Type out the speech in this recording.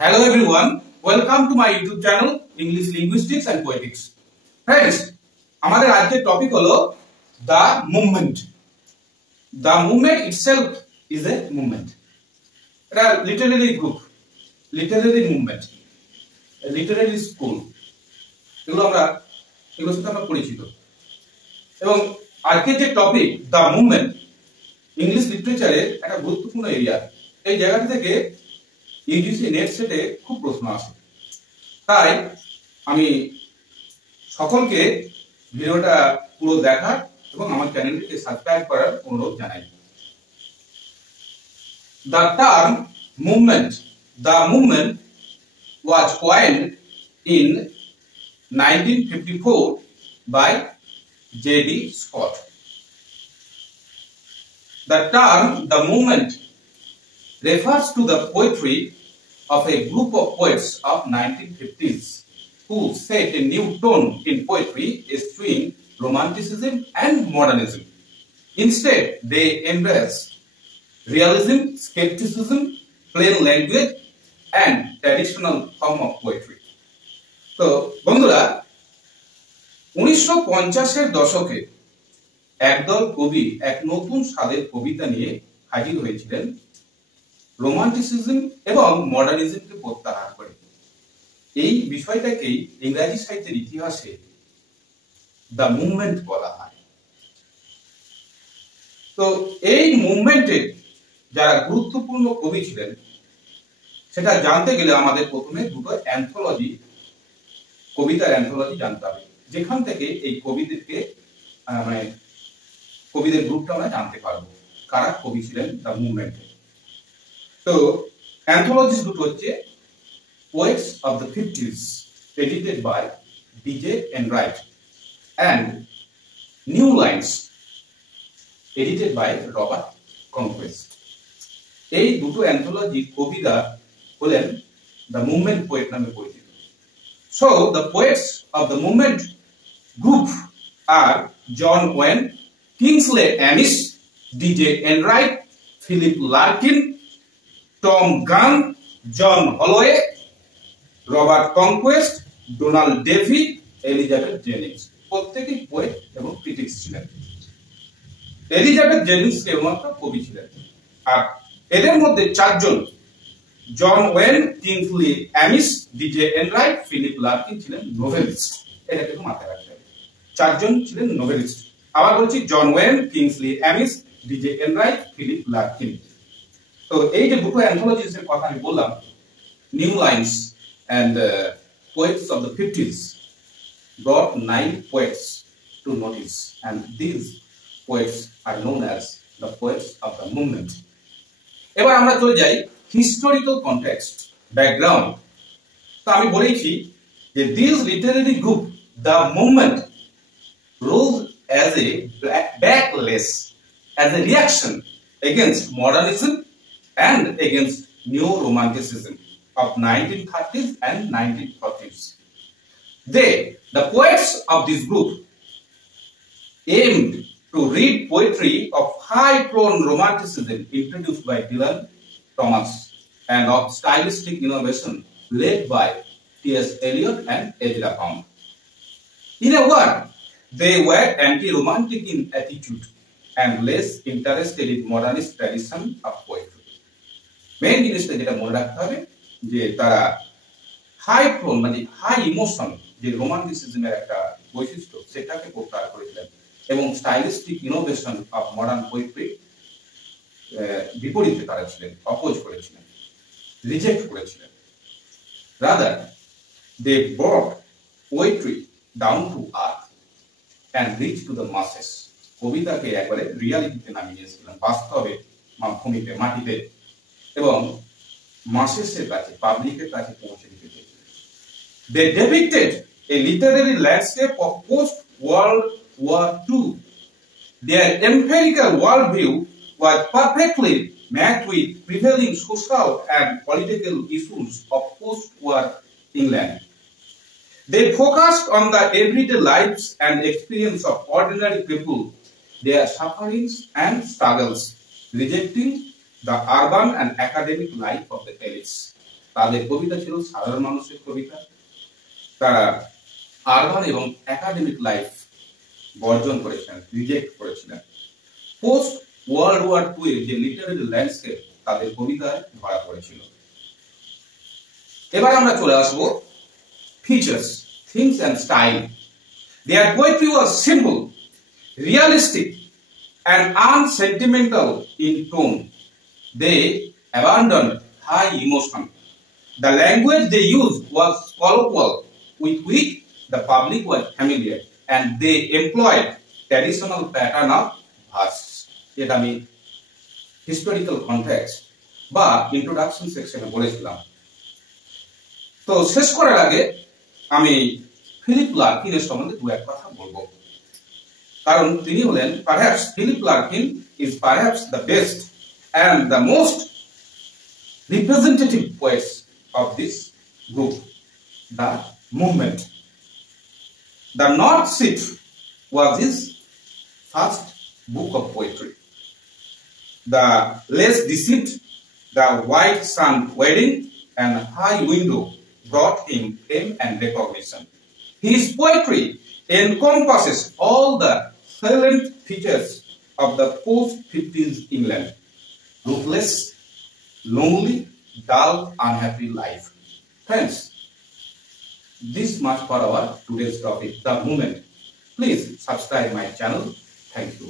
Hello everyone, welcome to my YouTube channel English Linguistics and Poetics. Friends, আমাদের আজকের টপিক হলো the movement. The movement itself is a movement. এটা literary group, literary movement, a literary school. এগুলোর সাথে আমরা পরিচিত। এবং আজকের যে টপিক the movement ইংলিশ লিটারেচারের একটা গুরুত্বপূর্ণ এরিয়া। এই জায়গাটা থেকে ইউজিসি নেট সেটে খুব প্রশ্ন আসে, তাই আমি সকলকে ভিডিওটা পুরো দেখার এবং আমার চ্যানেলটিকে সাবস্ক্রাইব করার অনুরোধ জানাই। The term movement was coined in 1954 by J.D. Scott. The term the movement refers to the poetry of a group of poets of 1950s who set a new tone in poetry, eschewing romanticism and modernism. Instead, they embraced realism, skepticism, plain language, and traditional form of poetry. So, বন্ধুরা 1950 এর দশকে একদল কবি এক নতুন স্বাদের কবিতা নিয়ে হাজির হয়েছিলেন রোমান্টিসিজম এবং মডার্নিজমকে প্রত্যাহার করে। এই বিষয়টাকেই ইংরেজি সাহিত্যের ইতিহাসে দ্য মুভমেন্ট বলা হয়। তো এই মুভমেন্টে যারা গুরুত্বপূর্ণ কবি ছিলেন সেটা জানতে গেলে আমাদের প্রথমে দুটো অ্যান্থোলজি, কবিতার অ্যান্থোলজি জানতে হবে, যেখান থেকে এই কবিদেরকে কবিদের গ্রুপটা আমরা জানতে পারবো কারা কবি ছিলেন দ্য মুভমেন্টে। তো অ্যান্থোলজিস দুটো হচ্ছে poets of the 50s edited by D J Enright and New Lines edited by Robert Conquest. এই দুটো অ্যান্থোলজি কবিরা হলেন দ্য মুভমেন্ট পোয়েট নামে পরিচিত। So the poets of the movement group আর John Wain, Kingsley Amis, D J Enright, Philip Larkin, Tom Gunn, John Holloway, Robert Conquest, Donald Davie, Elizabeth Jennings. প্রত্যেকেই poet এবং critics ছিলেন। এলিজাবেথ জেনিংস কেবলমাত্র কবি ছিলেন। আর এদের মধ্যে চারজন, John Wain, Kingsley Amis, D J Enright, Philip Larkin ছিলেন নোভেলিস্ট। এটা কিন্তু মাথায় রাখতে হবে, চারজন ছিলেন নোভেলিস্ট। আবার বলছি, John Wain, Kingsley Amis, D J Enright, Philip Larkin. তো এই যে দুটো অ্যান্থোলজিস এর কথা আমি বললাম, New Lines and poets of the 50s brought 9 poets to notice, and these poets are known as the poets of the movement. এবার আমরা চলে যাই হিস্টোরিক্যাল কনটেক্সট, ব্যাকগ্রাউন্ড। তো আমি বলেছি যে this literary group the movement rose as a backlash, as a reaction against modernism and against new romanticism of 1930s and 1940s. The poets of this group aimed to read poetry of high-tone romanticism introduced by Dylan Thomas and of stylistic innovation led by T.S. Eliot and Ezra Pound. In a word, they were anti-romantic in attitude and less interested in modernist tradition of poetry. Main জিনিসটা যেটা মনে রাখতে হবে যে তারা high tone মানে high emotion যে রোমান্টিসিজমের একটা বৈশিষ্ট্য সেটাকে প্রত্যাহার করেছিলেন এবং stylistic innovation of modern poetry বিপরীতে তারা ছিলেন, অপোজ করেছিলেন, রিজেক্ট করেছিলেন। Rather they brought poetry down to earth and reach to the masses. কবিতাকে একবারে রিয়ালিটিতে নামিয়ে নিয়েছিলেন, বাস্তবে ভূমিতে, মাটিতে, এবং মাসেসের কাছে, পাবলিকের কাছে পৌঁছে দিতে চেয়েছিলেন। They depicted a literary landscape of post-World War II. Their empirical worldview was perfectly matched with prevailing social and political issues of post-war England. They focused on the everyday lives and experience of ordinary people, their sufferings and struggles, rejecting the urban and academic life of the elites. তাদের কবিতা ছিল সাধারণ মানুষের কবিতা। তারা আরবান এবং academic life বর্জন করেছিলেন, reject করেছিলেন। Post world war two এর যে লিটারেরি ল্যান্ডস্কেপ তাদের কবিতায় ধরা পড়েছিল। এবার আমরা চলে আসবো features, things and style. Their poetry was simple, realistic, and unsentimental in tone. They abandoned high emotion. The language they used was colloquial, with which the public was familiar, and they employed traditional pattern of verse. এটা আমি historical context বা ইন্ট্রোডাকশন সেকশনে বলেছিলাম। তো শেষ করার আগে আমি ফিলিপ লার্কিনের সম্বন্ধে দু এক কথা বলবো, কারণ তিনি হলেন Philip Larkin is perhaps the best and the most representative poets of this group, the movement. The North Ship was his first book of poetry. The Less Deceived, The White Sun Wedding, and High Window brought him fame and recognition. His poetry encompasses all the salient features of the post-50s England: ruthless, lonely, dull, unhappy life. Friends, this much for our today's topic, the movement. Please subscribe my channel. Thank you.